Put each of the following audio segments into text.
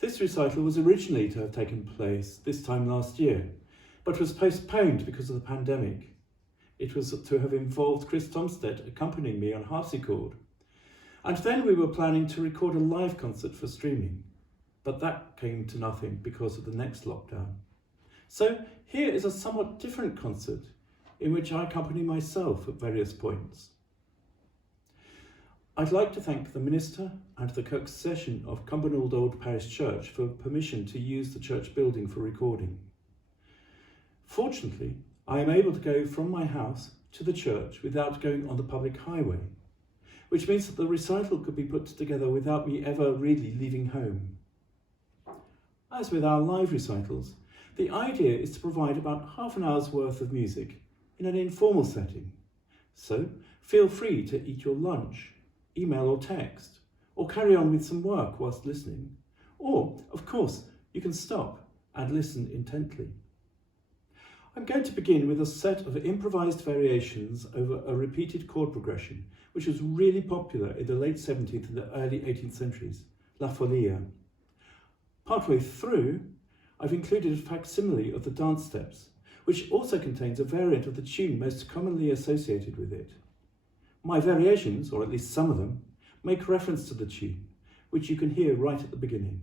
This recital was originally to have taken place this time last year, but was postponed because of the pandemic. It was to have involved Chris Tomstead accompanying me on harpsichord. And then we were planning to record a live concert for streaming, but that came to nothing because of the next lockdown. So here is a somewhat different concert in which I accompany myself at various points. I'd like to thank the minister and the Kirk Session of Cumbernauld Old Parish Church for permission to use the church building for recording. Fortunately, I am able to go from my house to the church without going on the public highway, which means that the recital could be put together without me ever really leaving home. As with our live recitals, the idea is to provide about half an hour's worth of music in an informal setting. So feel free to eat your lunch, email or text, or carry on with some work whilst listening. Or, of course, you can stop and listen intently. I'm going to begin with a set of improvised variations over a repeated chord progression, which was really popular in the late 17th and the early 18th centuries, La Folia. Partway through, I've included a facsimile of the dance steps, which also contains a variant of the tune most commonly associated with it. My variations, or at least some of them, make reference to the tune, which you can hear right at the beginning.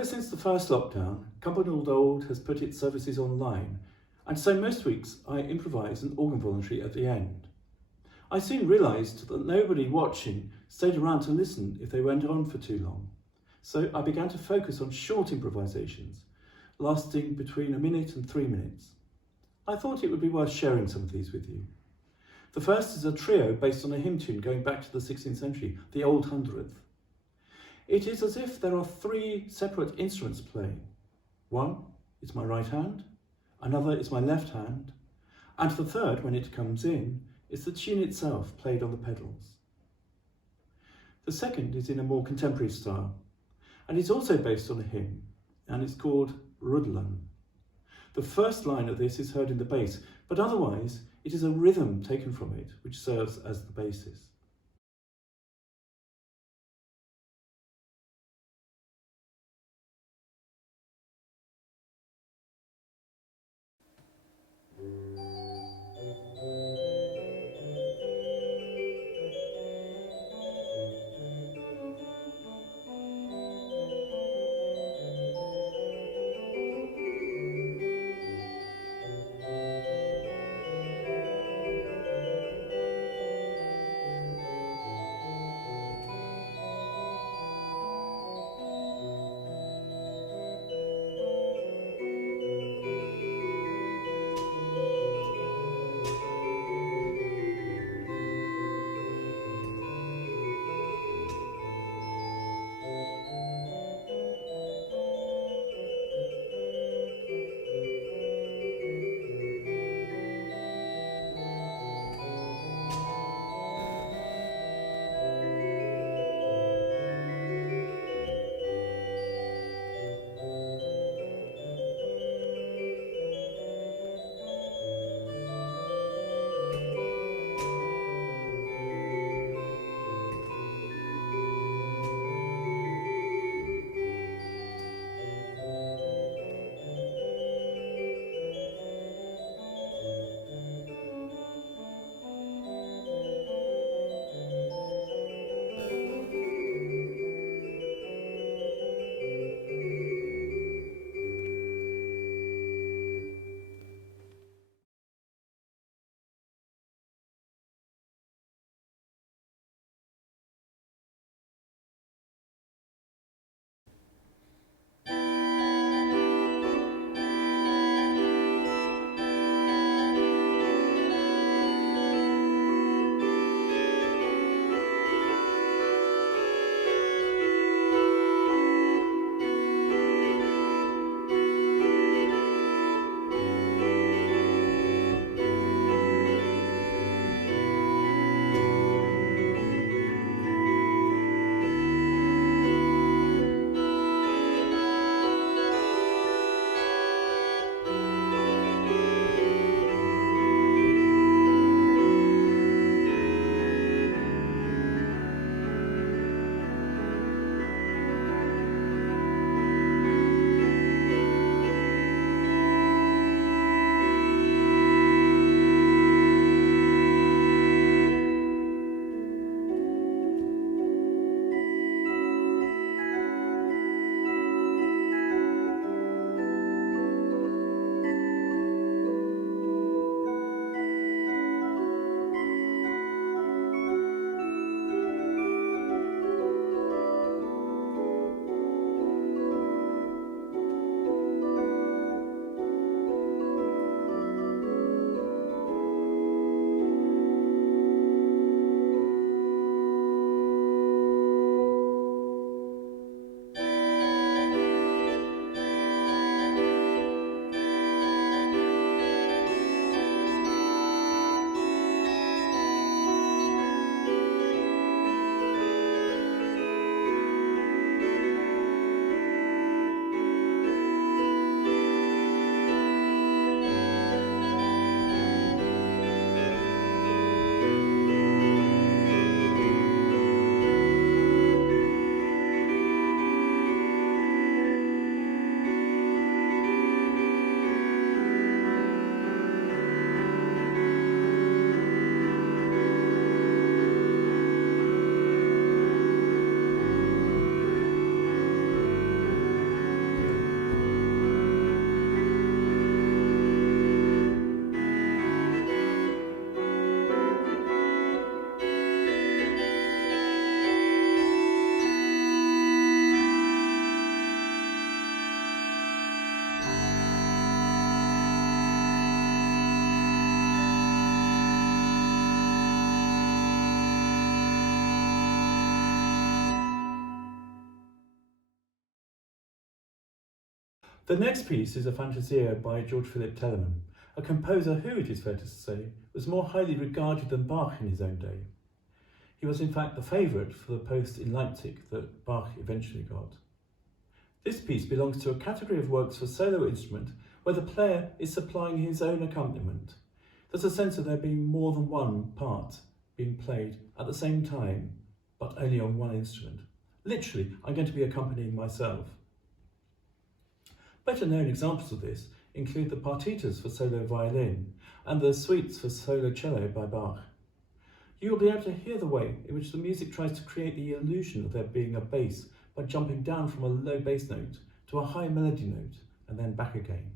Ever since the first lockdown, Cumbernauld Old has put its services online, and so most weeks I improvise an organ voluntary at the end. I soon realised that nobody watching stayed around to listen if they went on for too long, so I began to focus on short improvisations, lasting between a minute and 3 minutes. I thought it would be worth sharing some of these with you. The first is a trio based on a hymn tune going back to the 16th century, the Old Hundredth. It is as if there are 3 separate instruments playing. One is my right hand, another is my left hand, and the third, when it comes in, is the tune itself played on the pedals. The second is in a more contemporary style, and is also based on a hymn, and it's called Rudlan. The first line of this is heard in the bass, but otherwise it is a rhythm taken from it, which serves as the basis. The next piece is a fantasia by George Philip Telemann, a composer who, it is fair to say, was more highly regarded than Bach in his own day. He was in fact the favourite for the post in Leipzig that Bach eventually got. This piece belongs to a category of works for solo instrument where the player is supplying his own accompaniment. There's a sense of there being more than one part being played at the same time, but only on one instrument. Literally, I'm going to be accompanying myself. Better known examples of this include the partitas for solo violin and the suites for solo cello by Bach. You will be able to hear the way in which the music tries to create the illusion of there being a bass by jumping down from a low bass note to a high melody note and then back again.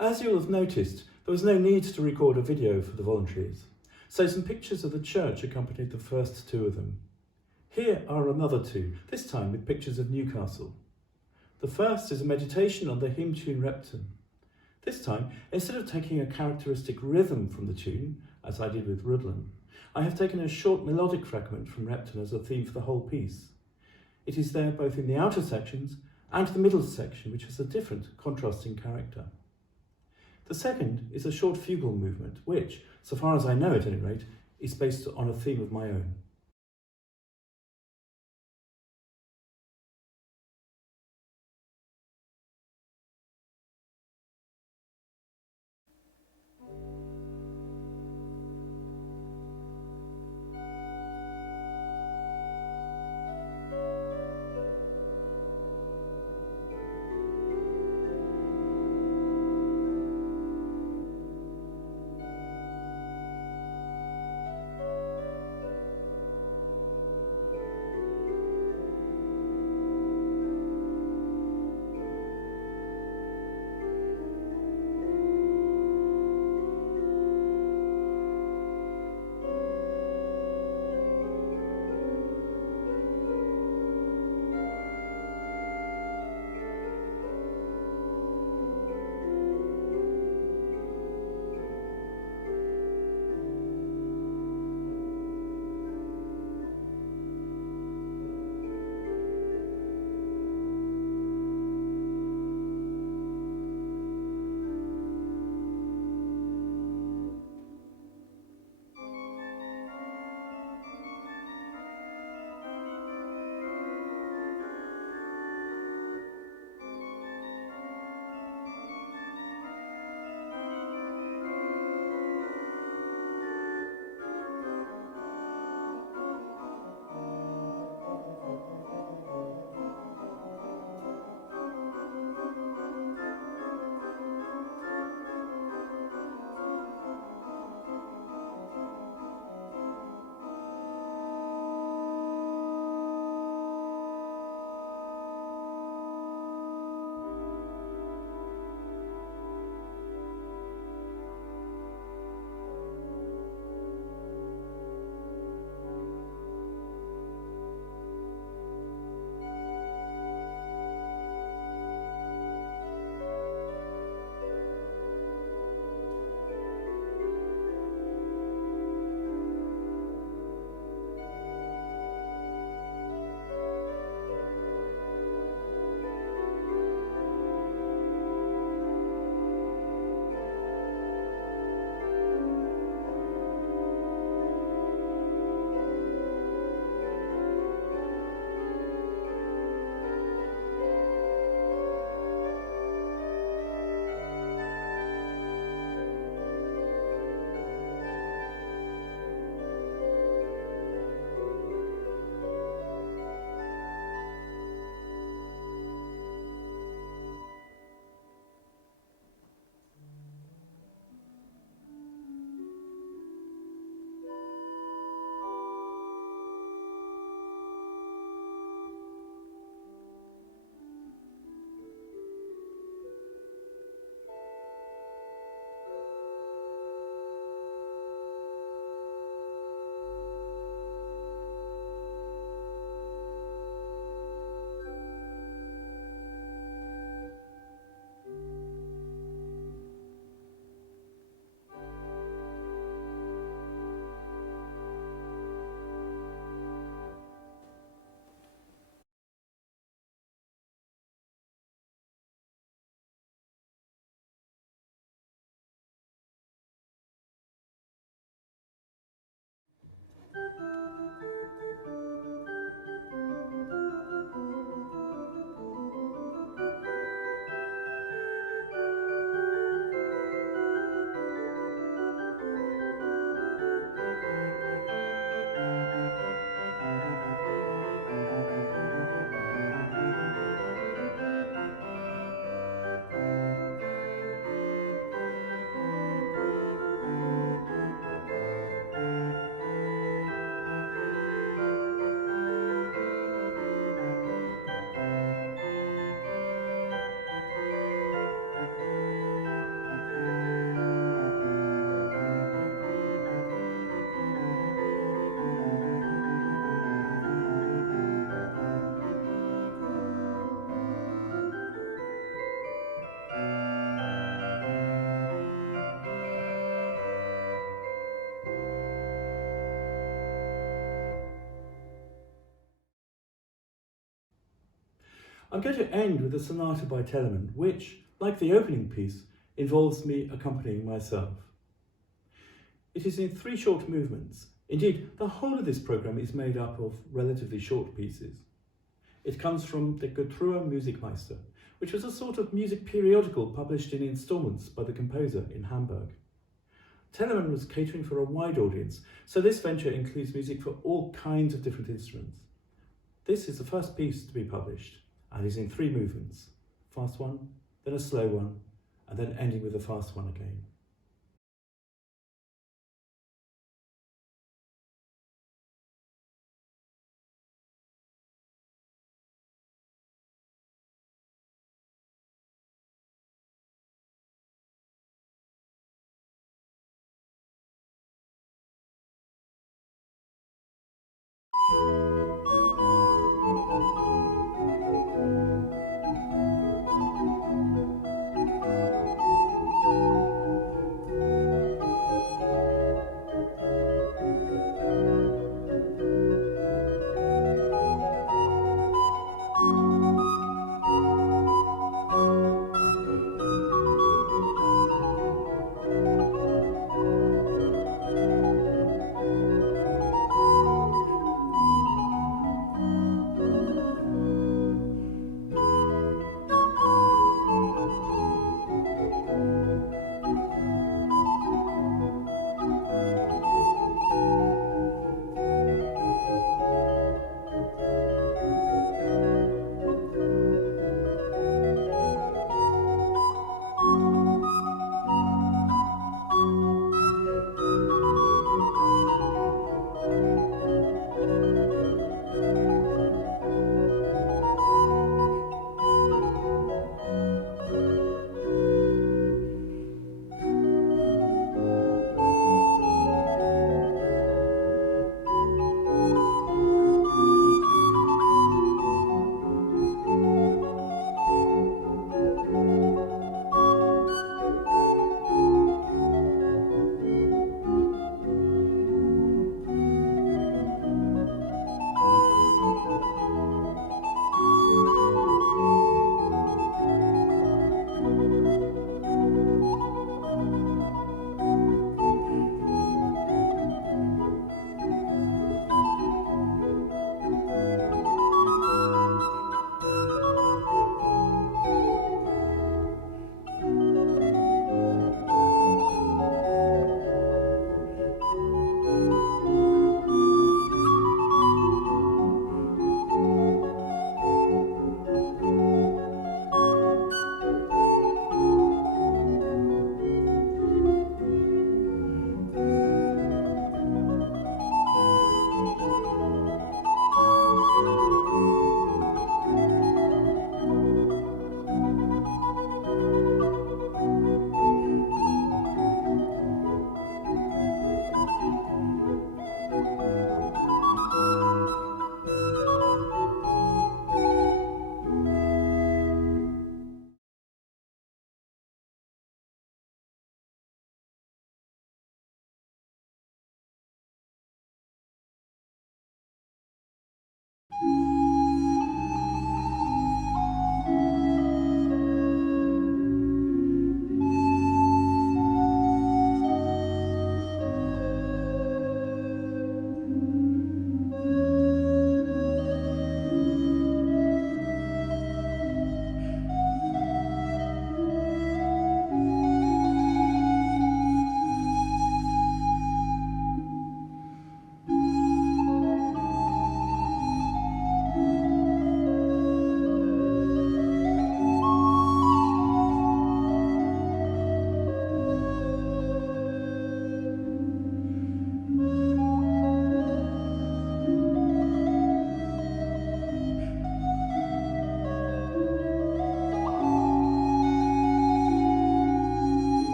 As you'll have noticed, there was no need to record a video for the voluntaries, so some pictures of the church accompanied the first two of them. Here are another two, this time with pictures of Newcastle. The first is a meditation on the hymn tune Repton. This time, instead of taking a characteristic rhythm from the tune, as I did with Rudlin, I have taken a short melodic fragment from Repton as a theme for the whole piece. It is there both in the outer sections and the middle section, which has a different, contrasting character. The second is a short fugal movement, which, so far as I know at any rate, is based on a theme of my own. I'm going to end with a sonata by Telemann, which, like the opening piece, involves me accompanying myself. It is in 3 short movements. Indeed, the whole of this programme is made up of relatively short pieces. It comes from the Getruer Musikmeister, which was a sort of music periodical published in instalments by the composer in Hamburg. Telemann was catering for a wide audience, so this venture includes music for all kinds of different instruments. This is the first piece to be published and is in 3 movements, fast one, then a slow one, and then ending with a fast one again.